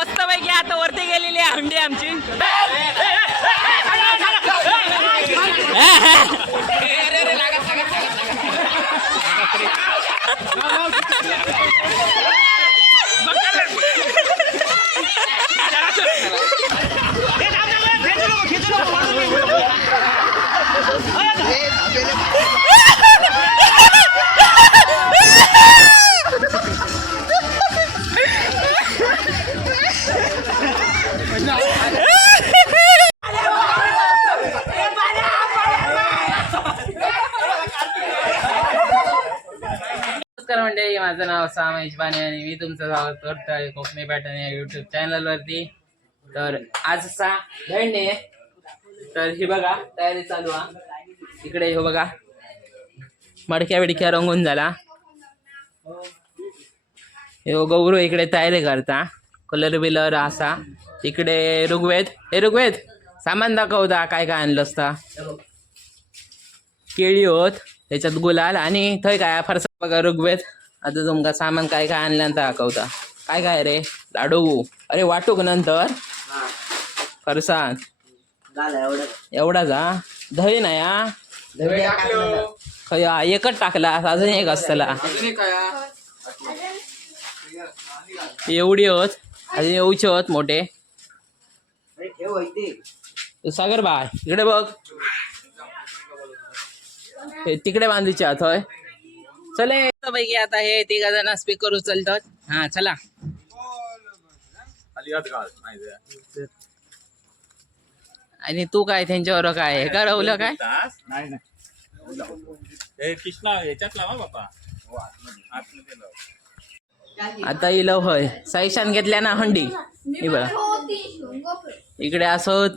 मस्त पैकी आता वरती गेलेली आहे हंडी आमची. नाव साम बाने आणि मी तुमचं स्वागत करतोय कोकणी पॅटर्न या युट्यूब चॅनल वरती. तर आज असा तर हे बघा तयारी चालू आहे इकडे हे बघा. मडक्या बिडक्या रंगून झाला. हे गौरव इकडे तयारी करता. कलर बिलर असा. इकडे ऋग्वेद. हे ऋग्वेद सामान दाखवता काय काय आणलं असता. केळी होत त्याच्यात गुलाल आणि थंय काय फरसा बघा ऋग्वेद. आता तुमका सामान काय काय आणल्यानंतर दाखवता. काय काय रे? लाडू. अरे वाटूक नंतर. फरसाण एवढा जा दही नाही हा? खय हा, एकच टाकला अजून एक असतला. एवढी होत. अजून येऊचे होत मोठे. सागर बाय इकडे बघ. हे तिकडे बांधूचे आहात होय? चले. पैकी आता हे तिघा जण स्पीकर उचलतात. हा चला. आणि तू काय त्यांच्यावर काय हे करवलं काय? कृष्णा याच्यात लावा. आता इलो होय. साईशान घेतल्या ना हंडी. बघा. इकडे असोत.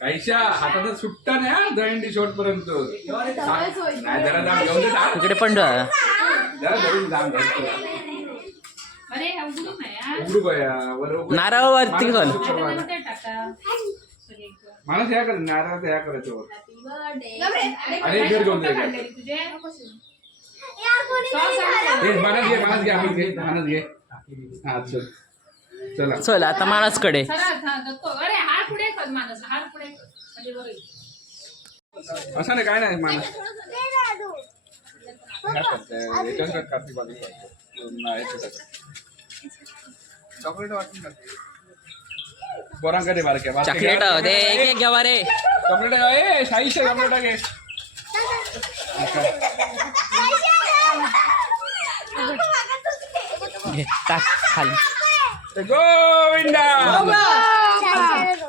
आयशा हातात सुट्टा नाही हा दहींडी शेवट पर्यंत. नाही जरा जाम घेऊन दे हा. इकडे पण जरा धरून जाम घ्यायचं उघडू बया बरोबर नारळ वरती घाल माणूस या कर नारळ या करायचं वर. अरे घर घेऊन दे हे मानस घे मानस घे आपण घे मानस घे. हा चल. चला. चल आता माणसकडे माणूस. असं नाही काय नाही कार्तिक बाजू चॉकलेट वाटून बोरांकडे चॉकलेट दे एक एक घ्यावा रे चॉकलेट ए चॉकलेट घे, टाक खाली. रे गोविंदा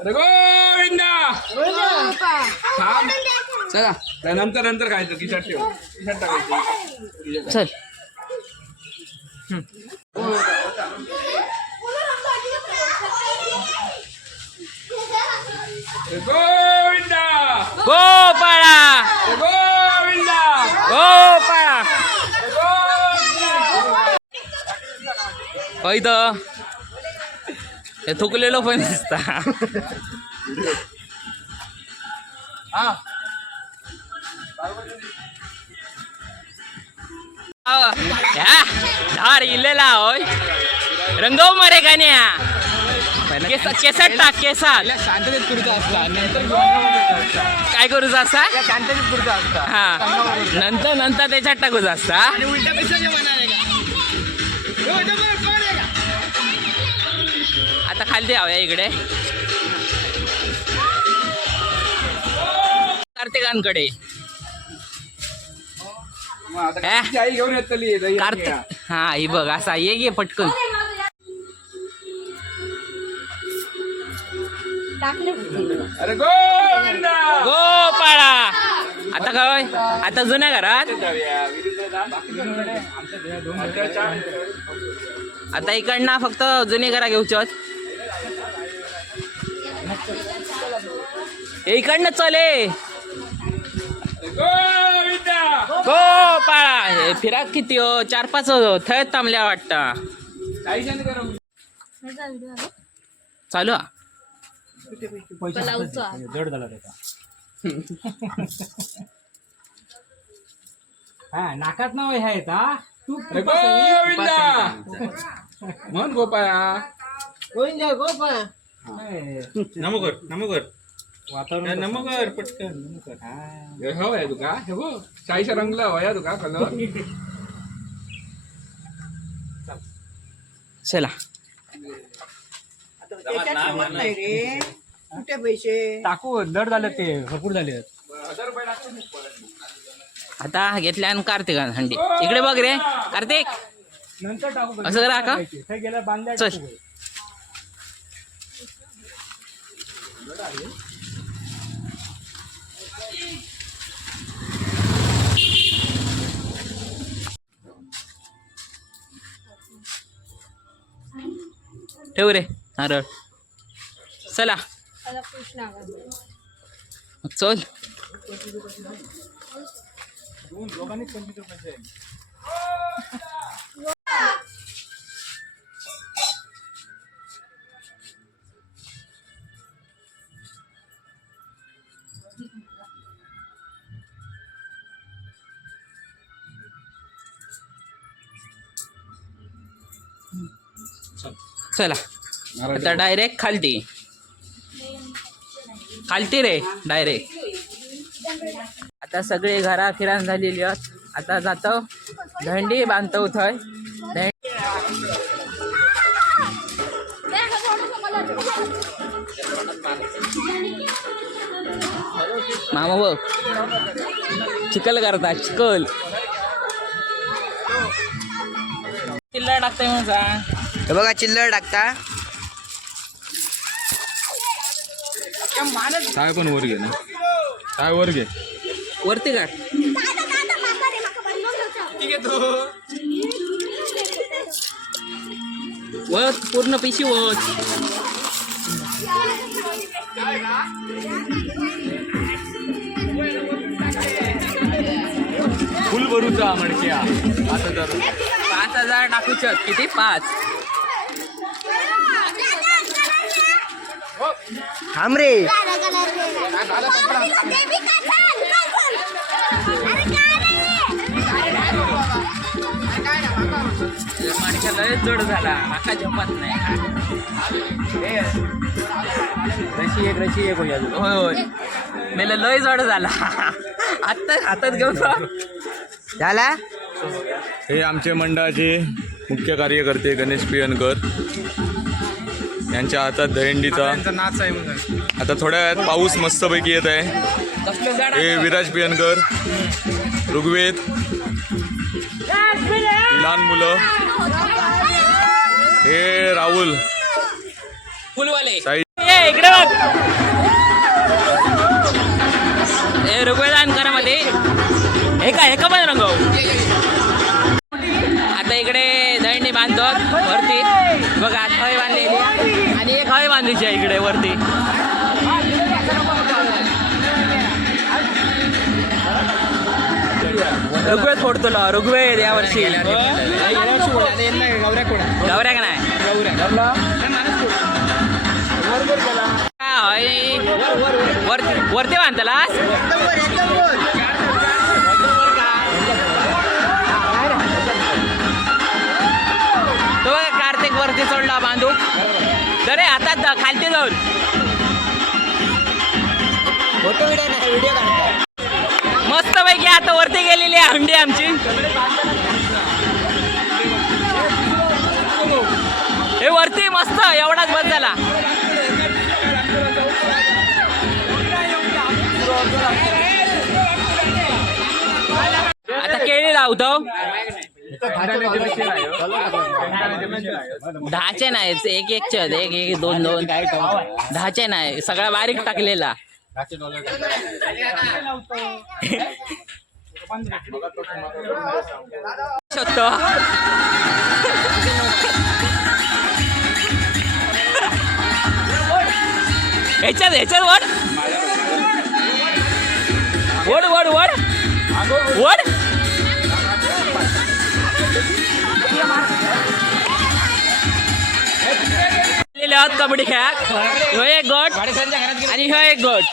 रे गोविंदा थांब चला नाही, नंतर नंतर खायचं खिशात ठेव खिशात टाकायचं चल रे गोविंदा गोपाळा रे गोविंदा गोपाळा रे गोविंदा होय तर हे थुकलेलो पण दिसता. हा. ह्या धार इलेला होय. रंगव मरे गाण्या. केस केसात टाक केसात. शांततेत पुरता असता? काय करूच असा शांततेत पुरता असता? हा. नंतर नंतर त्याच्यात टाकूच असता पैसा का? आता खाली द्यावया इकडे. कार्तिकांकडे. हे? कार्तिक हा ही बघ असा ये गे पटकन. अरे गोपाळा आता काय? आता जुन्या घरात? जाऊया. आता इकडनं फक्त जुनी घरा घेऊच्यात इकडनं चले. गोपाळा हे फिरा किती हो? चार पाच हो थंय थांबल्या वाटता. करा चालू हा जड झाला त्याचा हा नाकात नाव ह्या येता तू म्हण गोपाया नमोकर नमोकर वातावरण पटकन. हा. हे हो आहे तुका हे हो. चाळीसच्या रंगला वया तुका कलर. चला. कुठे पैसे? टाकू दर झाले ते भरपूर झाले आता घेतल्यान कार्तिकान हंडी. इकडे बघ रे कार्तिक. नंतर टाकू असं करा का? गेल्या बांधल्या चल. ठेव रे नारळ. चला. चल. दोन दोघांनी पंचवीस रुपयाचे चला. आता डायरेक्ट खालती. खालती रे डायरेक्ट आता सगळे घरा फिरान झालेली आहेत. आता जातो. धंडी बांधतो थंय मामा बघ. चिकल करता चिकल चिल्ला टाकतोय म्हणून सांग. हे बघा चिल्लर टाकता काय पण वर घे ना. काय वर घे? वरती काढ वत पूर्ण पिशी वत फुल भरूचा मडक्या. आता तर पाच हजार टाकू शक किती? पाच. थांब रे. माणसा लय जोड झाला आका जमत नाही रशी एक रशी एक होईल होय होय मेला लय जड झाला आत्ता हातात घेऊन झाला? हे आमचे मंडळाचे मुख्य कार्यकर्ते गणेश पियनकर. यांच्या हातात दहींडीचा नाच आहे म्हणून. आता थोड्या वेळात पाऊस मस्तपैकी येत आहे. हे विराज पियनकर ऋग्वेद लहान मुलं. हे राहुल. फुलवाले. साई ए इकडे बघ. ए ऋग्वेदानमध्ये हे का हे का पण रंगव आता इकडे दळणी बांधतात वरती. बघा हय बांधलेली आणि एक हय बांधायची आहे इकडे वरती. ऋग्वेद फोडतो ना ऋग्वेद या वर्षी. गौऱ्या का नाही? हा, वरती वरती बांधलास वरती सोडला बांधू जरे हातात खालती जाऊन. फोटो व्हिडिओ नाही व्हिडिओ काढता. मस्त पैकी आता वरती गेलेली आहे हंडी आमची. हे वरती मस्त एवढाच बस झाला. आता केळी लावतो. दहाचे नाही एक एकचे आहेत. एक एक दोन दोन. दहाचे नाही सगळा बारीक टाकलेला. शकतो ह्याच्यात ह्याच्यात वड वड वड वड वड आहोत कबड्डी खेळात. ह्यो एक गट आणि ह्यो एक गट.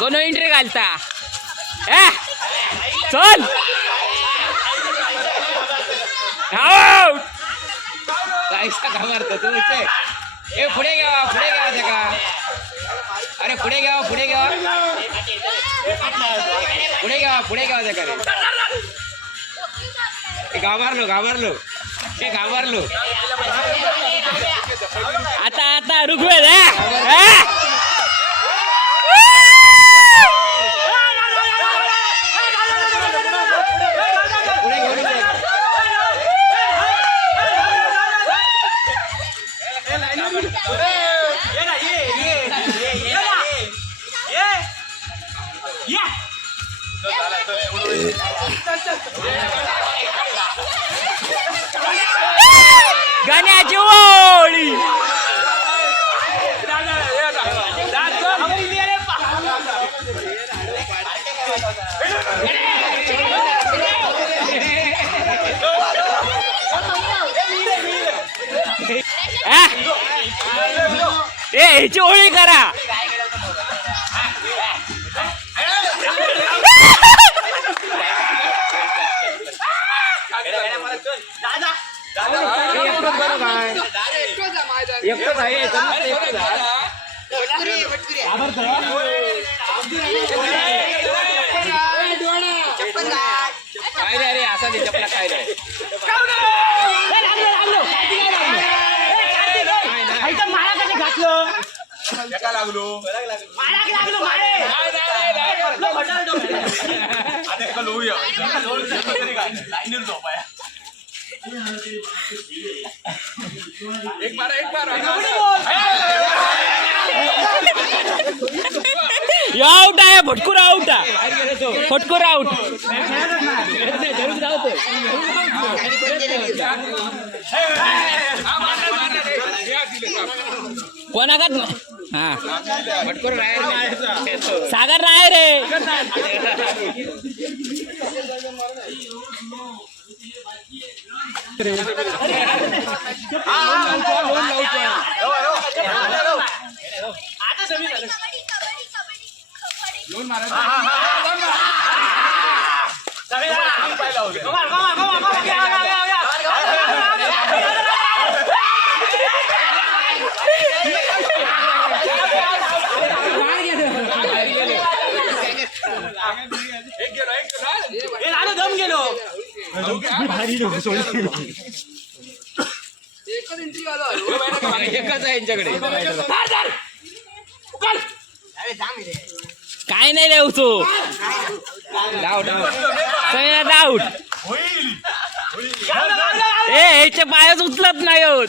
गोनो एंट्री घालता. ए चल. Out! आईसा घाबरतो तू ए पुढे घ्यावा पुढे घ्यावा त्याका अरे पुढे घ्यावा पुढे घ्यावा पुढे घ्यावा पुढे घ्यावा त्याका रे. घाबरलो घाबरलो. ए घाबरलो. आता आता ऋग्वेद बरं काय? एकटंच आहे. समजतं एकटंच आहे. काय रे अरे असा ते चपला काय रे? एका लागलो. आता लाईनीवर झोपाया. एक बार एक बार. यो आउट आहे फटकूर आउट आहे. फटकूर आउट. कोणाकात हा. भटकर सागर नाही रे. મિત્ર લોન મારા एकच आहे यांच्याकडे. काय नाही देऊ तू सगळ्यात आउट ए ह्याचे पायच उचलत नाही होत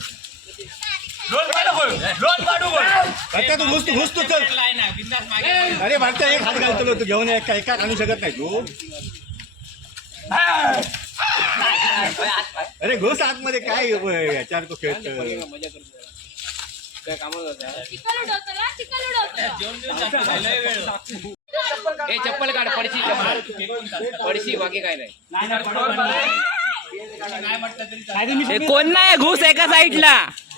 आता तू घुसतो घुसतो चल. अरे भारता एक हात घालतो तू घेऊन एका एका आणू शकत नाही तू. अरे घुस आतमध्ये काय याच्यावर तो खेळतो ए चप्पल काढ पडशी चप्पल. पडशी बाकी काय नाही. हे कोण नाही घुस एका साईडला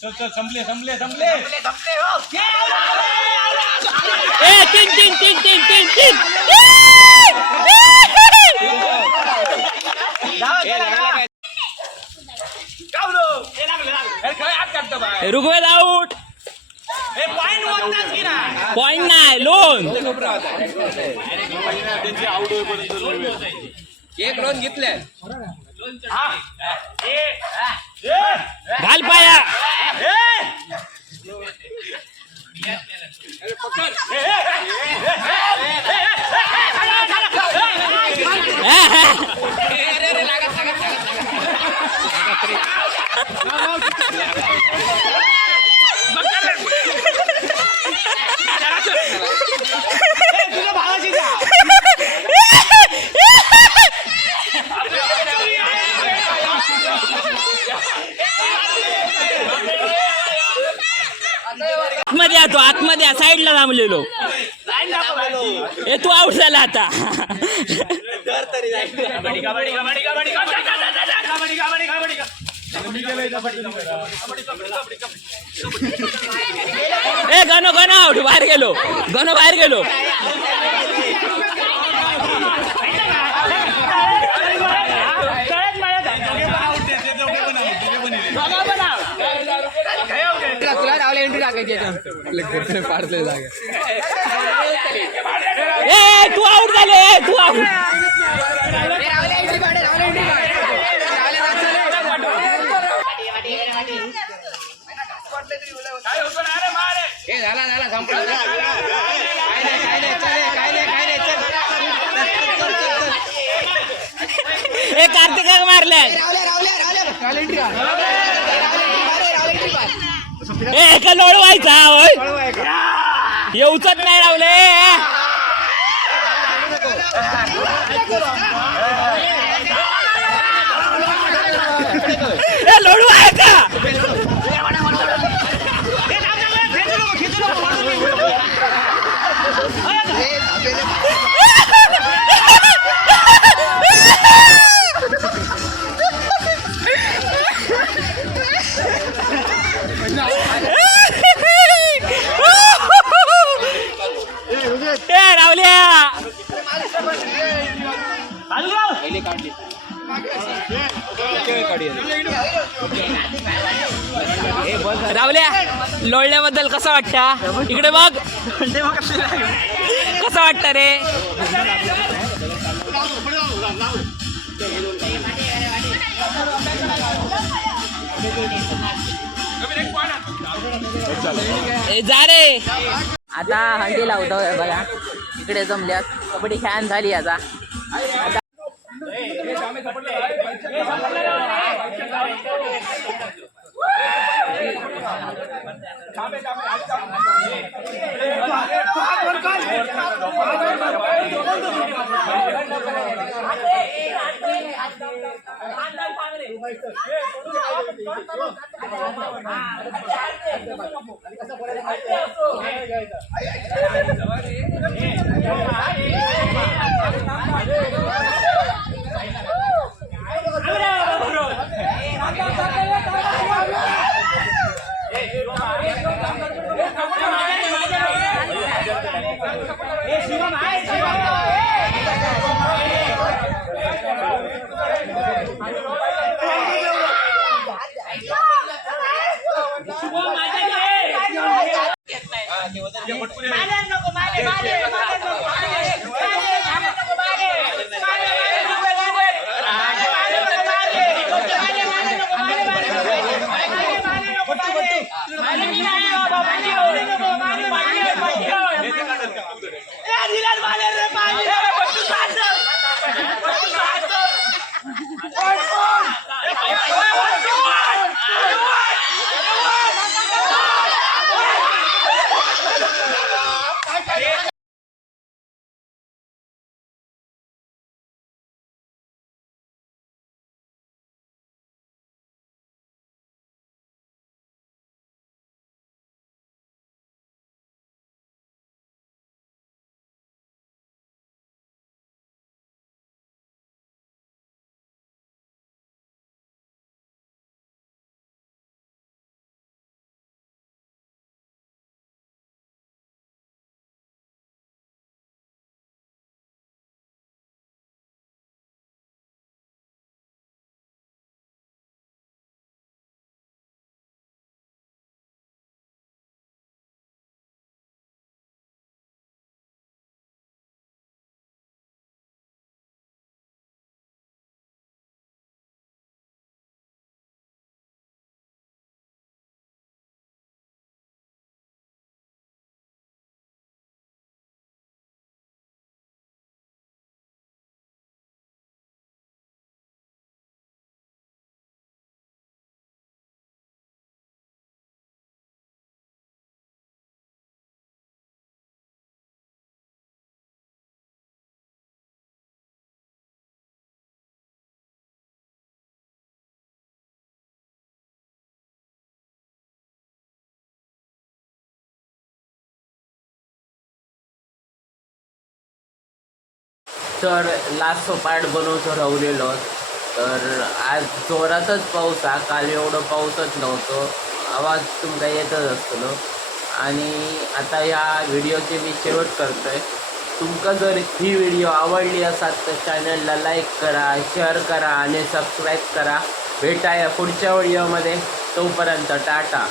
संपले संपले संपले. ए तीन तीन तीन तीन तीन तीन. ऋग्वेद आउट पॉइंट नाही लोन. एक लोन घेतलंय. घाल पाया आतमध्ये या तो आतमध्ये या साईडला थांबलेलो ए तू आउट झाला आता ए गणो गणो आउट बाहेर गेलो. गणो बाहेर गेलो. तुला रावले एंट्री टाकायची पाडले जागा ए तू आउट झाले तू आउट हे झाला झाला संपला काय नाही काय नाही चल हे, काय नाही काय नाही चल ए कार्तिक मारलाय. ए एका लोळवायचा होय. येऊचच नाही रावले आहे का रावल्या लोळल्याबद्दल कसं वाटतं इकडे बघ. कसं वाटतं रे? जा रे. आता हंडी लावतो बघा. इकडे जमल्यात. कबड्डी खेळान झाली आता तर लास्ट पार्ट बनवतो रावलेलो. तर आज जोरातच पाऊस हा. काल एवढं पाऊसच नव्हतं. आवाज तुमका येतच असतलो आणि आता या व्हिडिओचे मी शेवट करतोय. तुमका जर ही व्हिडिओ आवडली असाल तर चॅनलला लाईक करा शेअर करा आणि सबस्क्राईब करा. भेटा या पुढच्या व्हिडिओमध्ये तोपर्यंत टाटा.